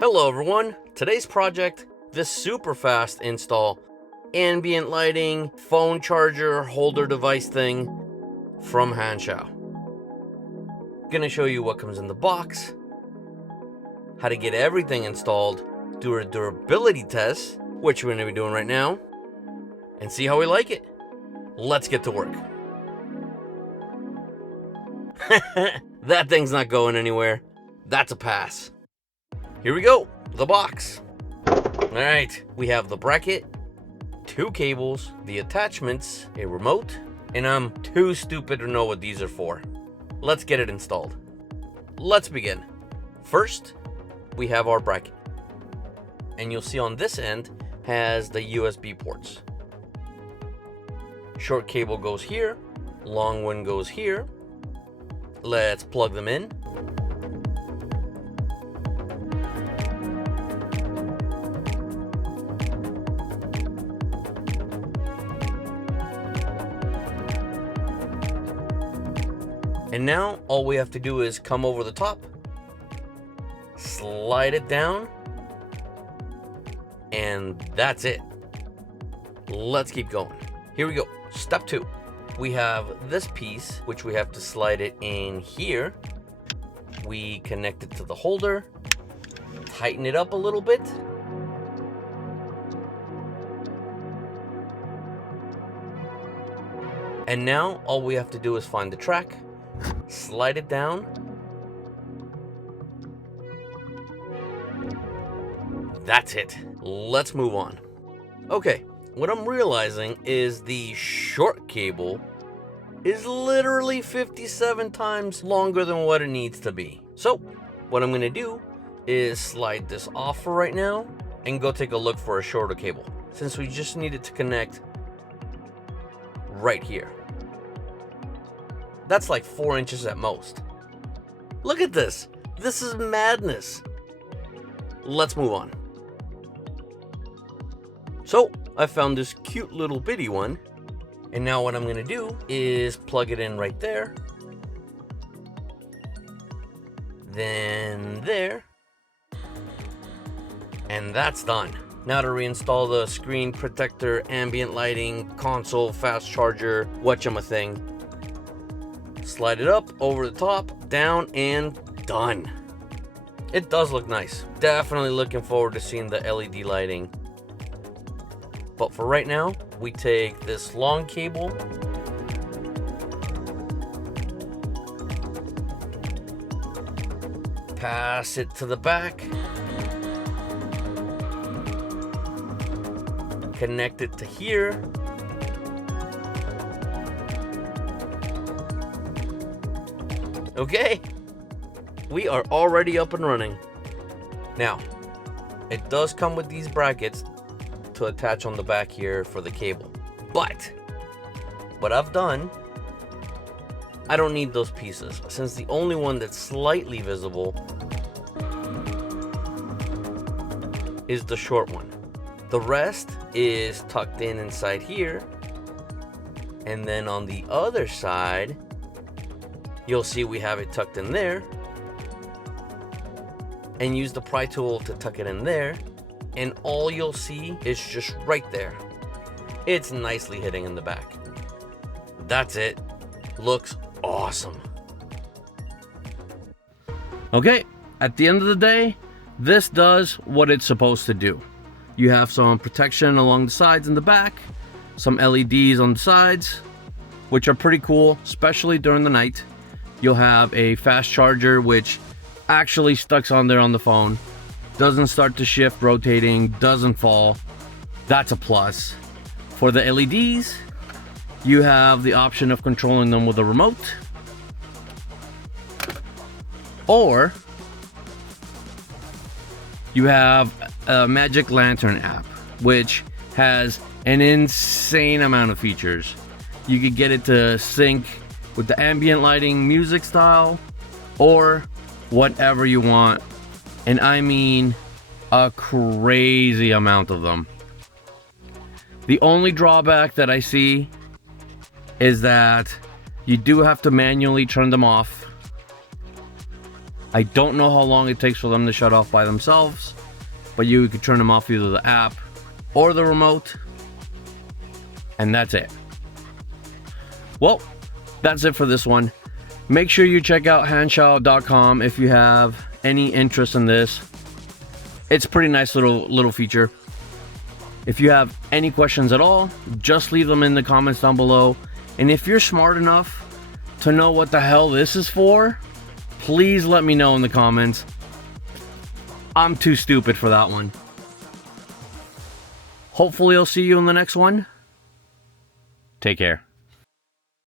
Hello everyone, today's project, this super fast install ambient lighting, phone charger, holder device thing from Hanshao. Gonna show you what comes in the box, how to get everything installed, do a durability test, which we're gonna be doing right now, and see how we like it. Let's get to work. That thing's not going anywhere. That's a pass. Here we go, the box. All right, we have the bracket, 2 cables, the attachments, a remote, and I'm too stupid to know what these are for. Let's get it installed. Let's begin. First, we have our bracket. And you'll see on this end has the USB ports. Short cable goes here, long one goes here. Let's plug them in. And now all we have to do is come over the top, slide it down, and that's it. Let's keep going. Here we go. Step 2. We have this piece, which we have to slide it in here. We connect it to the holder, tighten it up a little bit. And now all we have to do is find the track, slide it down. That's it. Let's move on. Okay, what I'm realizing is the short cable is literally 57 times longer than what it needs to be. So what I'm gonna do is slide this off for right now and go take a look for a shorter cable, since we just need it to connect right here. That's like 4 inches at most. Look at this. This is madness. Let's move on. So I found this cute little bitty one. And now what I'm gonna do is plug it in right there. Then there. And that's done. Now to reinstall the screen protector, ambient lighting, console, fast charger, whatchamathing. Slide it up, over the top, down, and done. It does look nice. Definitely looking forward to seeing the LED lighting. But for right now, we take this long cable, pass it to the back, connect it to here. Okay, we are already up and running. Now, it does come with these brackets to attach on the back here for the cable. But what I've done, I don't need those pieces, since the only one that's slightly visible is the short one. The rest is tucked in inside here. And then on the other side, you'll see we have it tucked in there, and use the pry tool to tuck it in there, and all you'll see is just right there. It's nicely hitting in the back. That's it. Looks awesome. Okay, at the end of the day, this does what it's supposed to do. You have some protection along the sides and the back, some LEDs on the sides, which are pretty cool, especially during the night. You'll have a fast charger, which actually sticks on there on the phone. Doesn't start to shift, rotating, doesn't fall. That's a plus. For the LEDs, you have the option of controlling them with a remote. Or you have a Magic Lantern app, which has an insane amount of features. You could get it to sync with the ambient lighting music style or whatever you want, and I mean a crazy amount of them. The only drawback that I see is that you do have to manually turn them off I don't know how long it takes for them to shut off by themselves, but you could turn them off either the app or the remote, and that's it. Well, that's it for this one. Make sure you check out handshout.com if you have any interest in this. It's a pretty nice little feature. If you have any questions at all, just leave them in the comments down below. And if you're smart enough to know what the hell this is for, please let me know in the comments. I'm too stupid for that one. Hopefully I'll see you in the next one. Take care.